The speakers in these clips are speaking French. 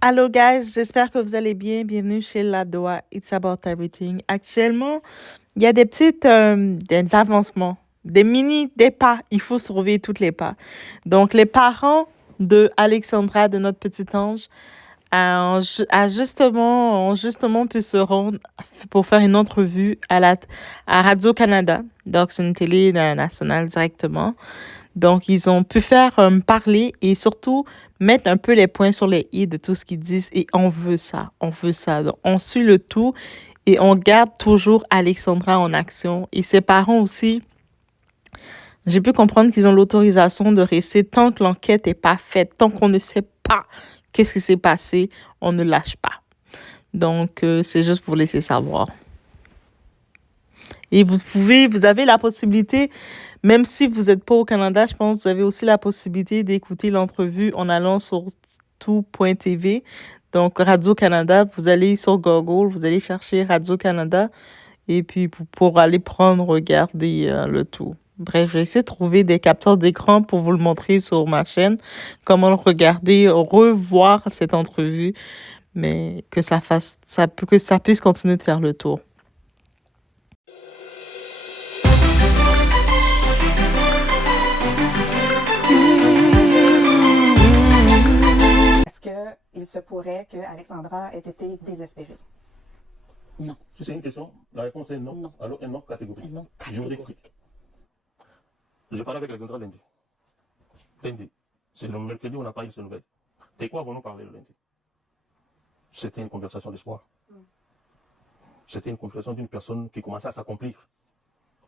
Allô guys, j'espère que vous allez bien. Bienvenue chez Ladoa It's About Everything. Actuellement, il y a des avancements, des pas. Il faut surveiller toutes les pas. Donc, les parents de Alexandra, de notre petit ange, ont justement pu se rendre pour faire une entrevue à Radio-Canada. Donc, c'est une télé nationale directement. Donc, ils ont pu faire parler et surtout mettre un peu les points sur les i de tout ce qu'ils disent et on veut ça, on veut ça. Donc, on suit le tout et on garde toujours Alexandra en action. Et ses parents aussi, j'ai pu comprendre qu'ils ont l'autorisation de rester tant que l'enquête n'est pas faite, tant qu'on ne sait pas qu'est-ce qui s'est passé, on ne lâche pas. Donc, c'est juste pour laisser savoir. Et vous avez la possibilité, même si vous n'êtes pas au Canada, je pense que vous avez aussi la possibilité d'écouter l'entrevue en allant sur tout.tv. Donc, Radio-Canada, vous allez sur Google, vous allez chercher Radio-Canada et puis pour aller regarder le tout. Bref, je vais essayer de trouver des capteurs d'écran pour vous le montrer sur ma chaîne, comment le regarder, revoir cette entrevue, mais que ça puisse continuer de faire le tour. Est-ce qu'il se pourrait que Alexandra ait été désespérée? Non. Si c'est une question, la réponse est non. Non. Alors un non catégorique. C'est non Je vous explique. catégorique. Je parlais avec Alexandra lundi. Lundi. C'est le mercredi où on n'a pas eu ces nouvelles. De quoi avons-nous parlé le lundi? C'était une conversation d'espoir. C'était une conversation d'une personne qui commençait à s'accomplir.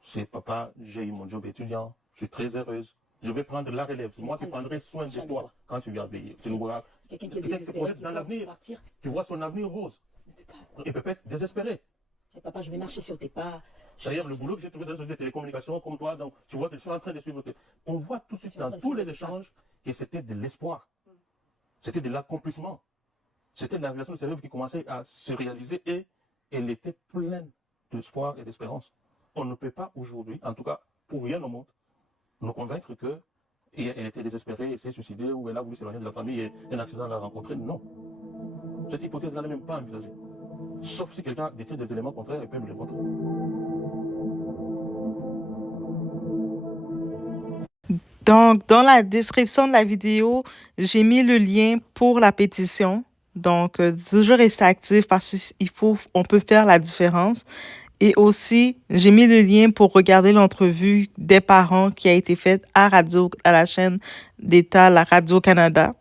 C'est papa, j'ai eu mon job étudiant, je suis très heureuse. Je vais prendre la relève. C'est moi qui prendrai soin de toi quand tu vas vieillir. Tu nous verras. Quelqu'un qui est Quelqu'un qui se désespéré, projette qui dans peut l'avenir. partir. Tu vois son avenir rose. Il peut pas. Il peut être désespéré. Eh, papa, je vais marcher sur tes pas. D'ailleurs, le boulot que j'ai trouvé dans les télécommunications, comme toi, donc, tu vois que je suis en train de suivre. On voit tout de suite dans tous les échanges que c'était de l'espoir. C'était de l'accomplissement. C'était de la révélation de ses rêves qui commençait à se réaliser et elle était pleine d'espoir et d'espérance. On ne peut pas aujourd'hui, en tout cas pour rien au monde, nous convaincre que elle était désespérée, elle s'est suicidée ou elle a voulu s'éloigner de la famille et un accident l'a rencontrée. Non. Cette hypothèse-là n'est même pas envisagée. Sauf si quelqu'un détient des éléments contraires et peut nous les montrer. Donc, dans la description de la vidéo, j'ai mis le lien pour la pétition. Donc, toujours rester actif parce on peut faire la différence. Et aussi, j'ai mis le lien pour regarder l'entrevue des parents qui a été faite à la chaîne d'État, la Radio-Canada.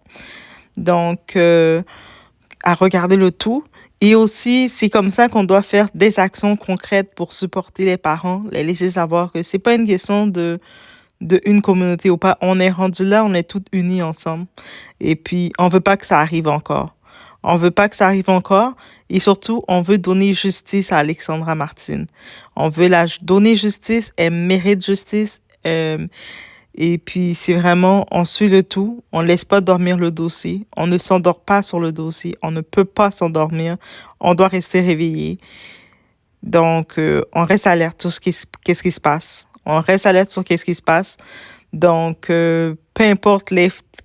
Donc, à regarder le tout. Et aussi, c'est comme ça qu'on doit faire des actions concrètes pour supporter les parents, les laisser savoir que c'est pas une question de une communauté ou pas. On est rendu là, on est toutes unis ensemble. Et puis, on veut pas que ça arrive encore. On veut pas que ça arrive encore. Et surtout, on veut donner justice à Alexandra Martin. On veut donner justice. Elle mérite justice. Et puis, c'est vraiment, on suit le tout. On laisse pas dormir le dossier. On ne s'endort pas sur le dossier. On ne peut pas s'endormir. On doit rester réveillé. Donc, on reste alerte sur qu'est-ce qui se passe. On reste alerte sur qu'est-ce qui se passe. Donc, peu importe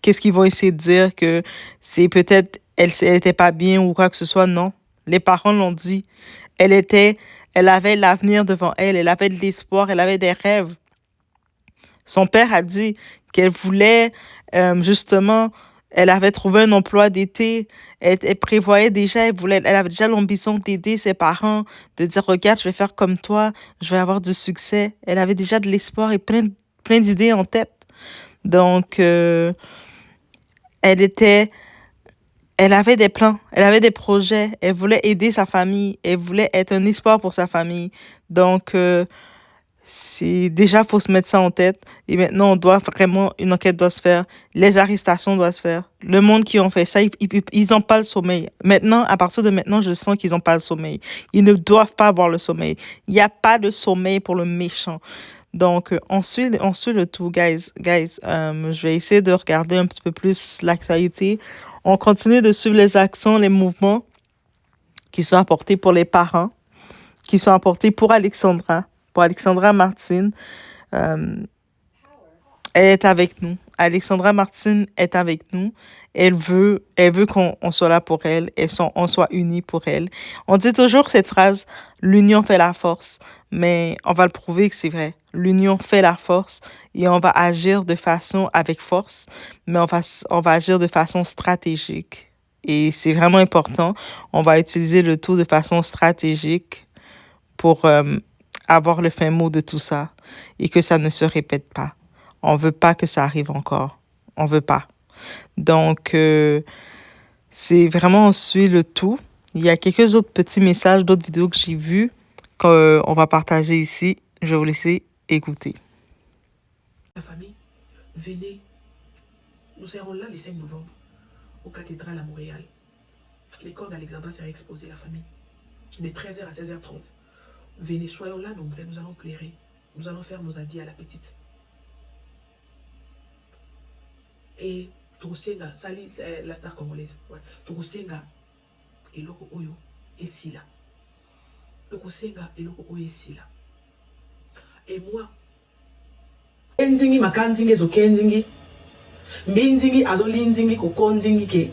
qu'est-ce qu'ils vont essayer de dire, que c'est peut-être elle était pas bien ou quoi que ce soit, non. Les parents l'ont dit. Elle avait l'avenir devant elle. Elle avait de l'espoir. Elle avait des rêves. Son père a dit qu'elle voulait, justement, elle avait trouvé un emploi d'été. Elle prévoyait déjà, elle avait déjà l'ambition d'aider ses parents, de dire, regarde, je vais faire comme toi, je vais avoir du succès. Elle avait déjà de l'espoir et plein d'idées en tête. Donc, elle était, elle avait des plans, elle avait des projets, elle voulait aider sa famille, elle voulait être un espoir pour sa famille. Donc, c'est déjà faut se mettre ça en tête et maintenant une enquête doit se faire, les arrestations doivent se faire. Le monde qui ont fait ça, ils ont pas le sommeil. Maintenant, à partir de maintenant, je sens qu'ils ont pas le sommeil. Ils ne doivent pas avoir le sommeil. Il y a pas de sommeil pour le méchant. Donc, on suit le tout, guys. Je vais essayer de regarder un petit peu plus l'actualité. On continue de suivre les actions, les mouvements qui sont apportés pour les parents, qui sont apportés pour Alexandra Martin. elle est avec nous. Alexandra Martin est avec nous. Elle veut qu'on soit là pour elle et on soit unis pour elle. On dit toujours cette phrase, l'union fait la force, mais on va le prouver que c'est vrai. L'union fait la force et on va agir de façon avec force, mais on va agir de façon stratégique. Et c'est vraiment important. On va utiliser le tout de façon stratégique pour avoir le fin mot de tout ça et que ça ne se répète pas. On veut pas que ça arrive encore. On veut pas. Donc, c'est vraiment on suit le tout. Il y a quelques autres petits messages, d'autres vidéos que j'ai vues qu'on va partager ici. Je vais vous laisser écouter. La famille, venez. Nous serons là le 5 novembre, aux cathédrales à Montréal. Les corps d'Alexandra seront exposés, la famille, de 13h à 16h30. Venez, soyons là nombreux, nous allons plairer. Nous allons faire nos adieux à la petite. Et Tourousenga, Sali, la star congolaise. Ouais. Tourousenga, et Loko Oyo, et Sila. Tourousenga, et Loko Oyo, et Sila. Et moi, Nzingi makanzingi zokenzingi. Mbinzingi azolinzingi kokonzingi ke.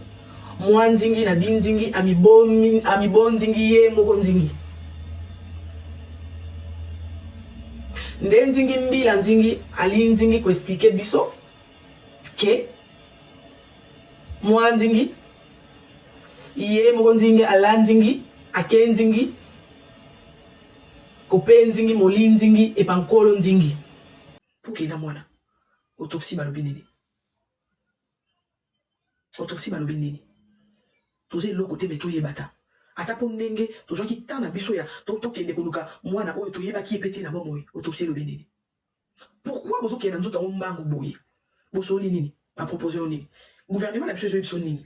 Mwanzingi na binzingi amibonzingi ye mokonzingi. Ndenzingi mbila nzingi alinzingi ko expliquer biso ke mwanzingi ye mokonzingi alanzingi akenzingi kopenzingi molinzingi epankolo nzingi. Puke na mwana autopsie balobi nini? Autopsie balobi nini? Toze loko te beto yebata. Ata po ndenge tozwaki tana biso ya tokende koluka mwana oyo toyebaki epeti na bomoi. Autopsie lobi nini? Pourquoi bozo kena nzoto mbango boye? Boso nini? Ba proposer nini? Gouvernement na biso zo biso nini?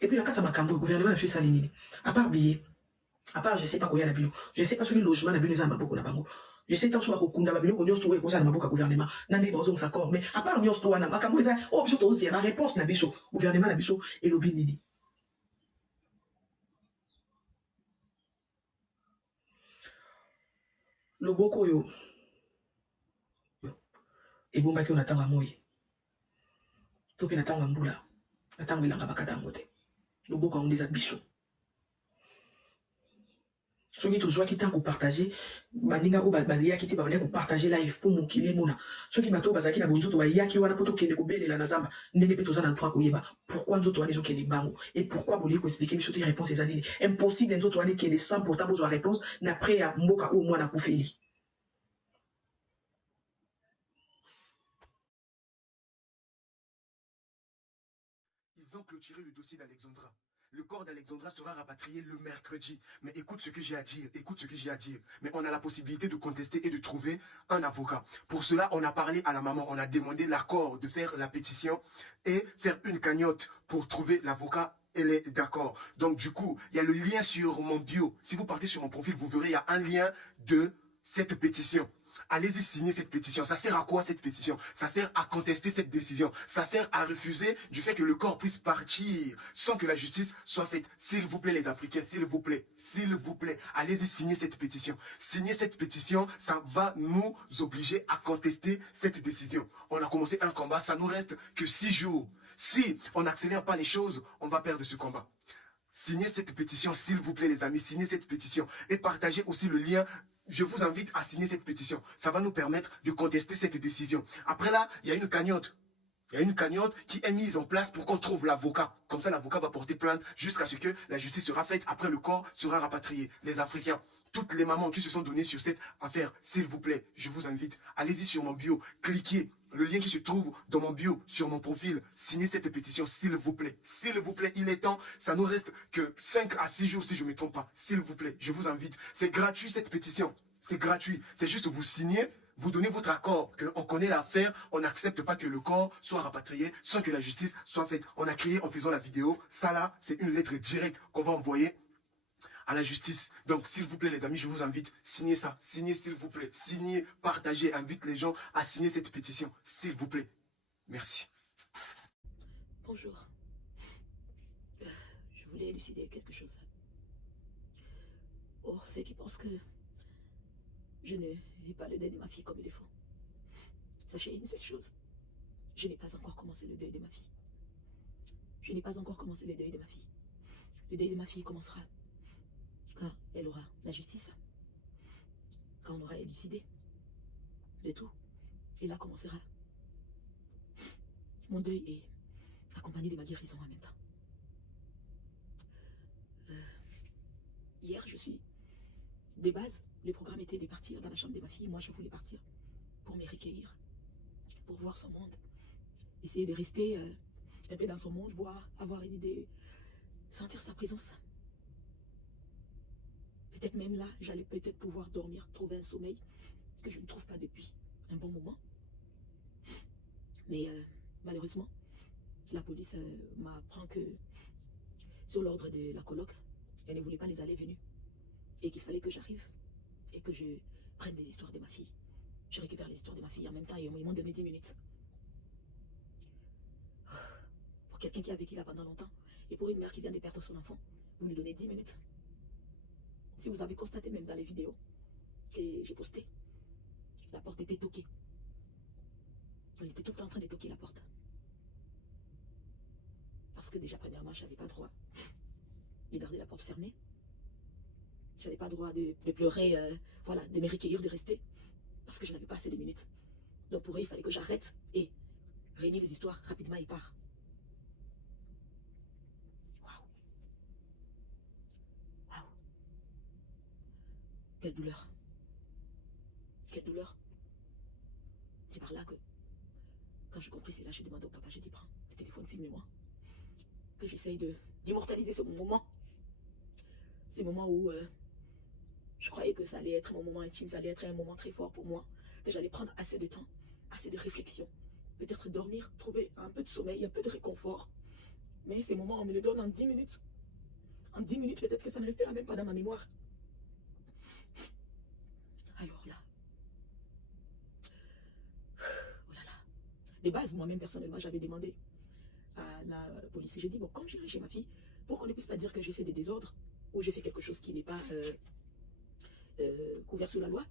Et puis la kata makambo gouvernement na biso sali nini? À part billet, à part je sais pas quoi ya na bilo. Je sais pas sur le logement na bilo za maboko na bango. Je sais tant soit kokunda ba bilo ko nyos to e ko za na maboko gouvernement. Na ne bozo s'accord mais à part nyos to wana makambo eza oh biso to zi na réponse na biso gouvernement na biso et lobi nini? Loboko yo ebombaki yo na ntango ya moi to mpe na ntango ya mbula na ntango elanga bakata yango te loboko yango eza biso soki tozwaki ntango kopartage baninga oyo bayaki te babandaki kopartage live mpo mokili emona soki bato oyo bazalaki na bonzoto bayaki wana mpo tokende kobelela na zamba ndenge mpe toza na ntwa koyeba pourkui nzoto wana ezokende mbango et pourkui bolie koexplike biso te réponse eza nini impossible nzoto wana ekende sans pourtant bozwa réponse na pre ya mboka oyo mwana akufeli. Ils ont clôturé le dossier d'Alexandra. Le corps d'Alexandra sera rapatrié le mercredi. Mais écoute ce que j'ai à dire, écoute ce que j'ai à dire. Mais on a la possibilité de contester et de trouver un avocat. Pour cela, on a parlé à la maman, on a demandé l'accord de faire la pétition et faire une cagnotte pour trouver l'avocat. Elle est d'accord. Donc du coup, il y a le lien sur mon bio. Si vous partez sur mon profil, vous verrez, il y a un lien de cette pétition. Allez-y signer cette pétition. Ça sert à quoi cette pétition? Ça sert à contester cette décision. Ça sert à refuser du fait que le corps puisse partir sans que la justice soit faite. S'il vous plaît les Africains, s'il vous plaît, allez-y signer cette pétition. Signer cette pétition, ça va nous obliger à contester cette décision. On a commencé un combat, ça nous reste que 6 jours. Si on n'accélère pas les choses, on va perdre ce combat. Signez cette pétition, s'il vous plaît les amis, signez cette pétition et partagez aussi le lien. Je vous invite à signer cette pétition. Ça va nous permettre de contester cette décision. Après là, il y a une cagnotte. Il y a une cagnotte qui est mise en place pour qu'on trouve l'avocat. Comme ça, l'avocat va porter plainte jusqu'à ce que la justice sera faite. Après, le corps sera rapatrié. Les Africains, toutes les mamans qui se sont données sur cette affaire, s'il vous plaît, je vous invite. Allez-y sur mon bio, cliquez. Le lien qui se trouve dans mon bio, sur mon profil, signez cette pétition, s'il vous plaît. S'il vous plaît, il est temps. Ça nous reste que 5 à 6 jours, si je ne me trompe pas. S'il vous plaît, je vous invite. C'est gratuit cette pétition. C'est gratuit. C'est juste vous signez, vous donnez votre accord, qu'on connaît l'affaire, on n'accepte pas que le corps soit rapatrié sans que la justice soit faite. On a créé en faisant la vidéo. Ça là, c'est une lettre directe qu'on va envoyer à la justice. Donc, s'il vous plaît, les amis, je vous invite, signez ça. Signez, s'il vous plaît. Signez, partagez, invite les gens à signer cette pétition. S'il vous plaît. Merci. Bonjour. Je voulais élucider quelque chose. Pour ceux qui pensent que je ne vis pas le deuil de ma fille comme il faut. Sachez une seule chose. Je n'ai pas encore commencé le deuil de ma fille. Je n'ai pas encore commencé le deuil de ma fille. Le deuil de ma fille commencera quand elle aura la justice, quand on aura élucidé de tout. Et là commencera mon deuil est accompagné de ma guérison en même temps. Hier, je suis... De base, le programme était de partir dans la chambre de ma fille. Moi, je voulais partir pour me recueillir, pour voir son monde. Essayer de rester un peu dans son monde, voir, avoir une idée, sentir sa présence. Peut-être même là, j'allais peut-être pouvoir dormir, trouver un sommeil que je ne trouve pas depuis un bon moment. Mais malheureusement, la police m'apprend que sur l'ordre de la coloc, elle ne voulait pas les allées-venues. Et qu'il fallait que j'arrive et que je prenne les histoires de ma fille. Je récupère les histoires de ma fille en même temps et ils m'ont donné 10 minutes. Pour quelqu'un qui a vécu là pendant longtemps et pour une mère qui vient de perdre son enfant, vous lui donnez 10 minutes. Si vous avez constaté même dans les vidéos que j'ai postées, la porte était toquée. Elle était tout le temps en train de toquer la porte. Parce que déjà, premièrement, je n'avais pas droit de garder la porte fermée. Je n'avais pas droit de pleurer, voilà, de me recueillir, de rester. Parce que je n'avais pas assez de minutes. Donc pour eux, il fallait que j'arrête et réunir les histoires rapidement et part. Waouh. Waouh. Quelle douleur. Quelle douleur. C'est par là que, quand j'ai compris, c'est là que je demande au papa, je dis, prends le téléphone, filme-moi. Que j'essaye d'immortaliser ce moment. Ces moments où je croyais que ça allait être mon moment intime, ça allait être un moment très fort pour moi, que j'allais prendre assez de temps, assez de réflexion, peut-être dormir, trouver un peu de sommeil, un peu de réconfort. Mais ces moments, on me le donne en 10 minutes. En 10 minutes, peut-être que ça ne restera même pas dans ma mémoire. Alors là, oh là là, de base, moi-même personnellement, j'avais demandé à la police, et j'ai dit, bon, comme j'irai chez ma fille, pour qu'on ne puisse pas dire que j'ai fait des désordres, ou j'ai fait quelque chose qui n'est pas couvert sous la loi,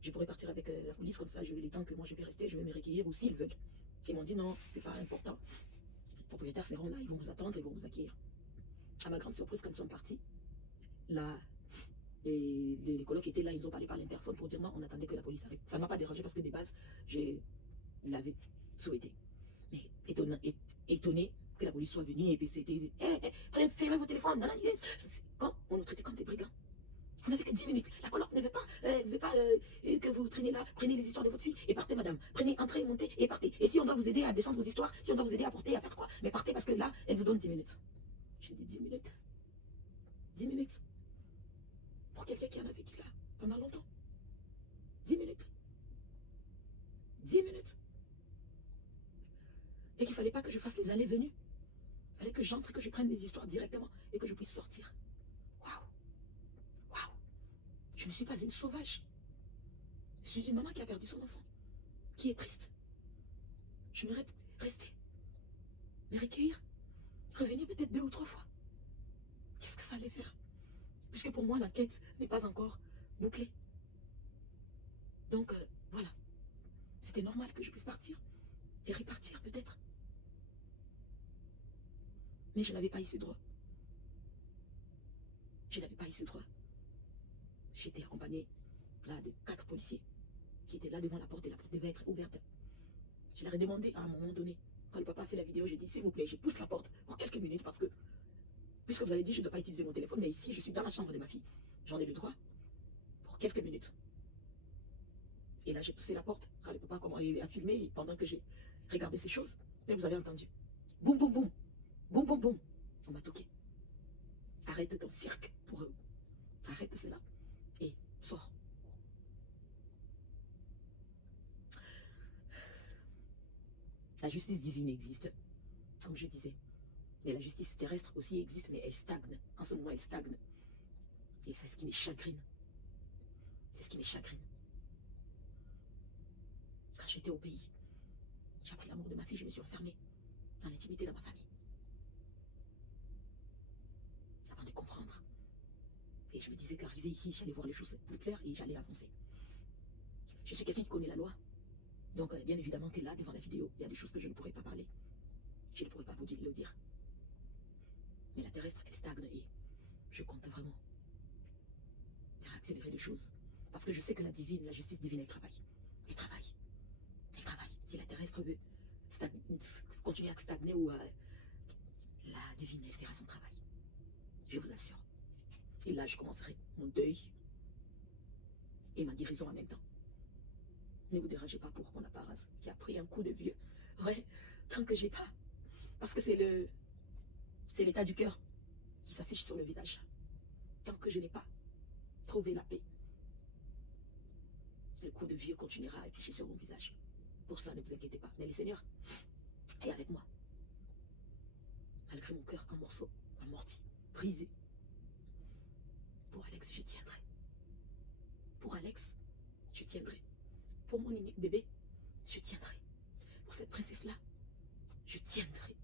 je pourrais partir avec la police, comme ça, je les temps que moi je vais rester, je vais me recueillir, ou s'ils veulent. Ils m'ont dit non, c'est pas important. Les propriétaires seront là, ils vont vous attendre, ils vont vous accueillir. À ma grande surprise, quand ils sont partis, là, les colocs étaient là, ils ont parlé par l'interphone pour dire non, on attendait que la police arrive. Ça ne m'a pas dérangé parce que de base, je l'avais souhaité. Mais étonné que la police soit venue et puis c'était fermez vos téléphones. Quand on nous traitait comme des brigands. Vous n'avez que 10 minutes. La coloc ne veut pas, que vous traînez là. Prenez les histoires de votre fille et partez, madame. Prenez, entrez, montez et partez. Et si on doit vous aider à descendre vos histoires, si on doit vous aider à porter, à faire quoi, mais partez parce que là, elle vous donne 10 minutes. J'ai dit 10 minutes. 10 minutes. Pour quelqu'un qui en a vécu là pendant longtemps. 10 minutes. 10 minutes. Et qu'il ne fallait pas que je fasse les allées-venues. Il fallait que j'entre, que je prenne les histoires directement et que je puisse sortir. Waouh. Waouh. Je ne suis pas une sauvage. Je suis une maman qui a perdu son enfant, qui est triste. Je me rester, me recueillir, revenir peut-être 2 ou 3 fois. Qu'est-ce que ça allait faire? Puisque pour moi, la quête n'est pas encore bouclée. Donc, voilà. C'était normal que je puisse partir et repartir peut-être. Mais je n'avais pas eu ce droit. Je n'avais pas eu ce droit. J'étais accompagnée là de 4 policiers qui étaient là devant la porte et la porte devait être ouverte. Je leur ai demandé à un moment donné, quand le papa a fait la vidéo, j'ai dit s'il vous plaît, je pousse la porte pour quelques minutes parce que, puisque vous avez dit je ne dois pas utiliser mon téléphone, mais ici je suis dans la chambre de ma fille, j'en ai le droit pour quelques minutes. Et là j'ai poussé la porte quand le papa a filmé pendant que j'ai regardé ces choses. Mais vous avez entendu. Boum boum boum. Boum boum boum. On m'a toqué. Arrête ton cirque pour eux. Arrête cela. Et sors. La justice divine existe, comme je disais. Mais la justice terrestre aussi existe, mais elle stagne. En ce moment, elle stagne. Et c'est ce qui me chagrine. C'est ce qui me chagrine. Quand j'étais au pays, j'ai appris l'amour de ma fille, je me suis enfermée dans l'intimité de ma famille. Avant de comprendre. Et je me disais qu'arrivé ici, j'allais voir les choses plus claires et j'allais avancer. Je suis quelqu'un qui connaît la loi. Donc, bien évidemment que là, devant la vidéo, il y a des choses que je ne pourrais pas parler. Je ne pourrais pas vous le dire. Mais la terrestre, elle stagne et je compte vraiment faire accélérer les choses. Parce que je sais que la justice divine, elle travaille. Elle travaille. Elle travaille. Si la terrestre veut continuer à stagner ou la divine, elle fera son travail. Je vous assure. Et là, je commencerai mon deuil et ma guérison en même temps. Ne vous dérangez pas pour mon apparence qui a pris un coup de vieux. Ouais, tant que j'ai pas. Parce que c'est l'état du cœur qui s'affiche sur le visage. Tant que je n'ai pas trouvé la paix, le coup de vieux continuera à afficher sur mon visage. Pour ça, ne vous inquiétez pas. Mais le Seigneur est avec moi. Malgré mon cœur en morceaux, amorti, brisé. Pour Alex, je tiendrai. Pour Alex, je tiendrai. Pour mon unique bébé, je tiendrai. Pour cette princesse-là, je tiendrai.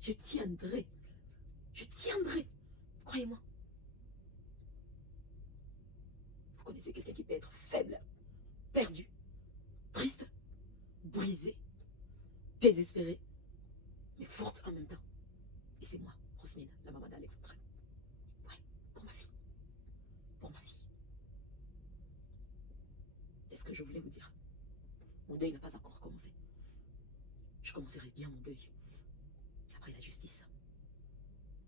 Je tiendrai. Je tiendrai. Croyez-moi. Vous connaissez quelqu'un qui peut être faible, perdu, triste, brisé, désespéré, mais forte en même temps. Et c'est moi, Roselyne, la maman d'Alexandra. Ouais, pour ma fille. Pour ma fille. C'est ce que je voulais vous dire. Mon deuil n'a pas encore commencé. Je commencerai bien mon deuil après la justice.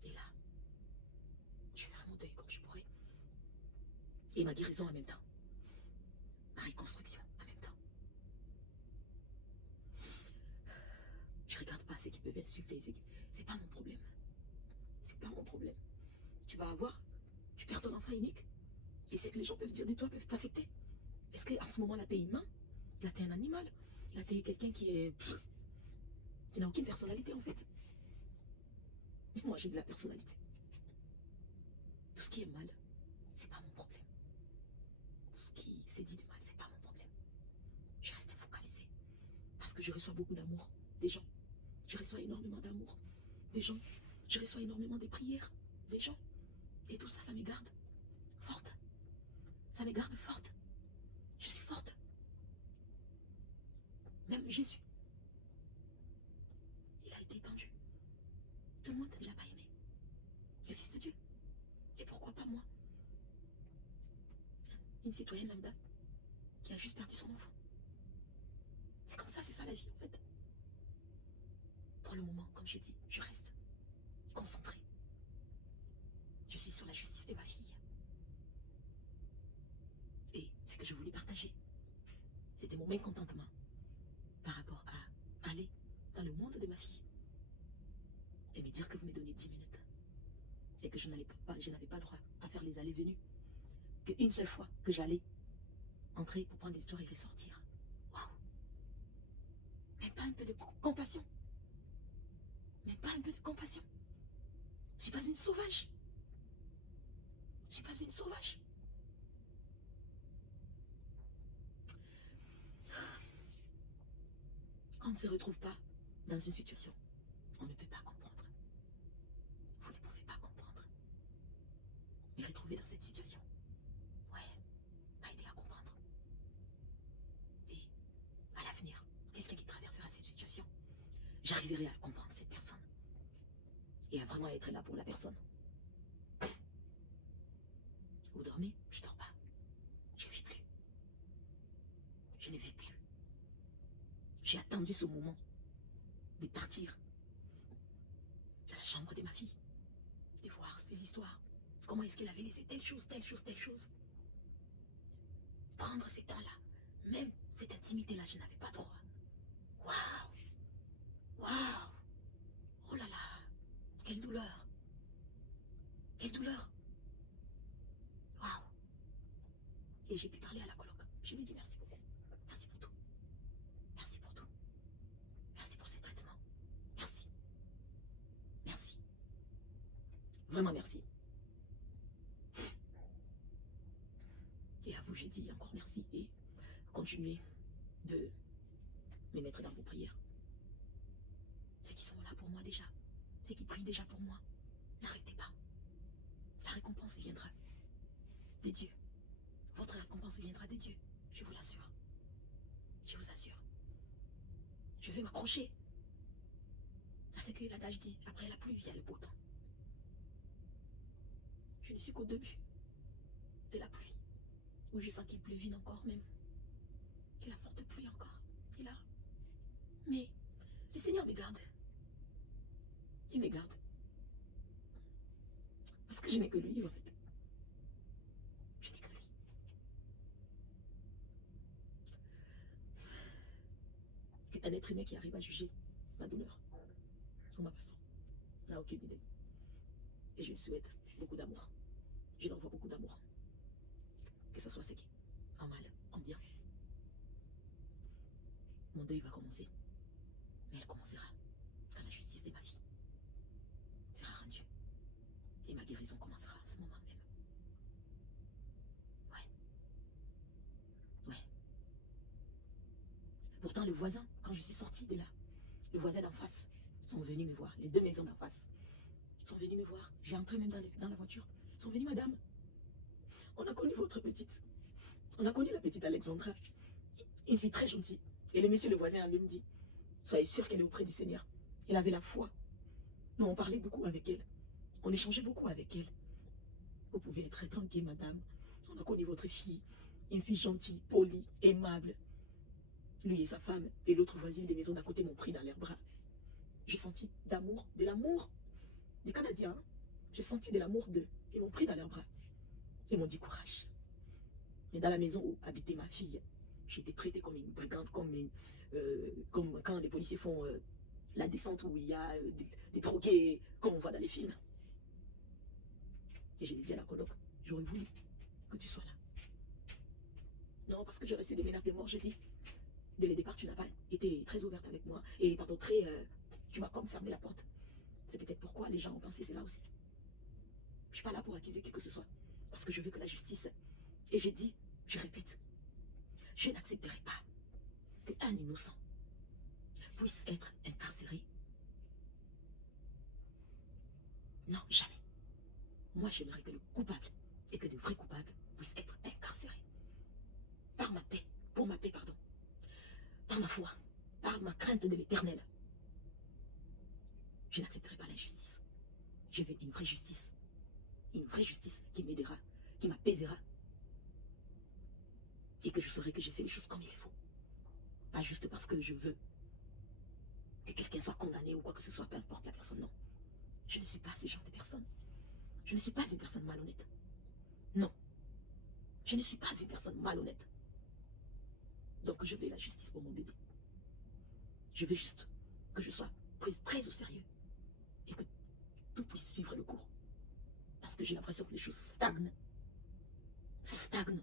Et là, je ferai mon deuil comme je pourrai. Et ma guérison en même temps. Ma reconstruction en même temps. Je regarde pas ceux qui peuvent insulter. C'est pas mon problème. C'est pas mon problème. Tu perds ton enfant unique. Et ce que les gens peuvent dire de toi peuvent t'affecter. Est-ce qu'à ce moment-là, t'es humain? Là, t'es un animal? Là, t'es quelqu'un qui n'a aucune personnalité en fait. Et moi, j'ai de la personnalité. Tout ce qui est mal, c'est pas mon problème. Tout ce qui s'est dit de mal, c'est pas mon problème. Je reste focalisée. Parce que je reçois beaucoup d'amour des gens. Je reçois énormément d'amour des gens. Je reçois énormément de prières des gens. Et tout ça, ça me garde forte. Ça me garde forte. Je suis forte. Même Jésus, il a été pendu. Tout le monde ne l'a pas aimé. Le Fils de Dieu. Et pourquoi pas moi? Une citoyenne lambda qui a juste perdu son enfant. C'est comme ça, c'est ça la vie en fait. Pour le moment, comme je dis, je reste concentrée. Je suis sur la justice de ma fille. Et ce que je voulais partager, c'était mon mécontentement par rapport à aller dans le monde de ma fille et me dire que vous me donnez 10 minutes et que je n'avais pas droit à faire les allées-venues, qu'une seule fois que j'allais entrer pour prendre l'histoire et ressortir. Waouh! Même pas un peu de compassion. Même pas un peu de compassion. Je suis pas une sauvage. Je suis pas une sauvage. Quand on ne se retrouve pas dans une situation, on ne peut pas comprendre. Vous ne pouvez pas comprendre. Mais retrouver dans cette situation, ouais, m'a aidé à comprendre. Et à l'avenir, quelqu'un qui traversera cette situation, j'arriverai à comprendre cette personne. Et à vraiment être là pour la personne. Vous dormez? Je dors pas. Je ne vis plus. Je ne vis plus. J'ai attendu ce moment de partir à la chambre de ma fille, de voir ses histoires. Comment est-ce qu'elle avait laissé telle chose, telle chose, telle chose. Prendre ces temps-là, même cette intimité-là, je n'avais pas droit. Waouh! Waouh! Oh là là! Quelle douleur! Quelle douleur! Waouh! Et j'ai pu parler à la coloc. Je lui ai dit merci beaucoup. Merci pour tout. Merci pour tout. Merci pour ces traitements. Merci. Merci. Vraiment merci. Et à vous, j'ai dit encore merci et continuez de me mettre dans vos prières. Ceux qui sont là pour moi déjà, ceux qui prient déjà pour moi, n'arrêtez pas. La récompense viendra des dieux. Votre récompense viendra des dieux, je vous l'assure. Je vous assure. vais m'accrocher à ce que l'adage dit, après la pluie vient le beau temps. Je ne suis qu'au début de la pluie, où je sens qu'il pleuvine encore même, que la forte pluie encore est là. Mais le Seigneur me garde. Il me garde. Parce que je n'ai que lui, en fait. Je n'ai que lui. Un être humain qui arrive à juger ma douleur ou ma façon n'a aucune idée. Et je lui souhaite beaucoup d'amour. Je lui envoie beaucoup d'amour. Que ce soit ce qui est en mal, en bien. Mon deuil va commencer. Mais elle commencera quand la justice de ma vie sera rendue. Et ma guérison commencera à ce moment même. Ouais. Ouais. Pourtant, le voisin, quand je suis sortie de là, le voisin d'en face, sont venus me voir. Les deux maisons d'en face sont venus me voir. J'ai entré même dans la voiture. Ils sont venus, madame. On a connu votre petite. On a connu la petite Alexandra. Une fille très gentille. Et le monsieur, le voisin, a même dit, soyez sûr qu'elle est auprès du Seigneur. Elle avait la foi. Nous, on parlait beaucoup avec elle. On échangeait beaucoup avec elle. Vous pouvez être tranquille, madame. On a connu votre fille. Une fille gentille, polie, aimable. Lui et sa femme et l'autre voisine des maisons d'à côté m'ont pris dans leurs bras. J'ai senti d'amour, de l'amour des Canadiens. J'ai senti de l'amour d'eux. Ils m'ont pris dans leurs bras. Ils m'ont dit courage. Mais dans la maison où habitait ma fille, j'ai été traitée comme une brigande, comme quand les policiers font la descente où il y a des drogués, comme on voit dans les films. Et j'ai dit à la coloc, j'aurais voulu que tu sois là. Non, parce que j'ai reçu des menaces de mort, je dis. Dès le départ, tu n'as pas été très ouverte avec moi. Et pardon, tu m'as comme fermé la porte. C'est peut-être pourquoi les gens ont pensé cela aussi. Je ne suis pas là pour accuser qui que ce soit. Parce que je veux que la justice... Et j'ai dit, je répète, je n'accepterai pas qu'un innocent puisse être incarcéré. Non, jamais. Moi, j'aimerais que le coupable, et que de vrais coupables, puissent être incarcérés. Par ma paix, pour ma paix, pardon. Par ma foi, par ma crainte de l'Éternel. Je n'accepterai pas l'injustice. Je veux une vraie justice. Une vraie justice qui m'aidera, qui m'apaisera. Et que je saurai que j'ai fait les choses comme il faut. Pas juste parce que je veux que quelqu'un soit condamné ou quoi que ce soit, peu importe la personne, non. Je ne suis pas ce genre de personne. Je ne suis pas une personne malhonnête. Non. Je ne suis pas une personne malhonnête. Donc je veux la justice pour mon bébé. Je veux juste que je sois prise très au sérieux. Et que tout puisse suivre le cours. Parce que j'ai l'impression que les choses stagnent. Ça stagne.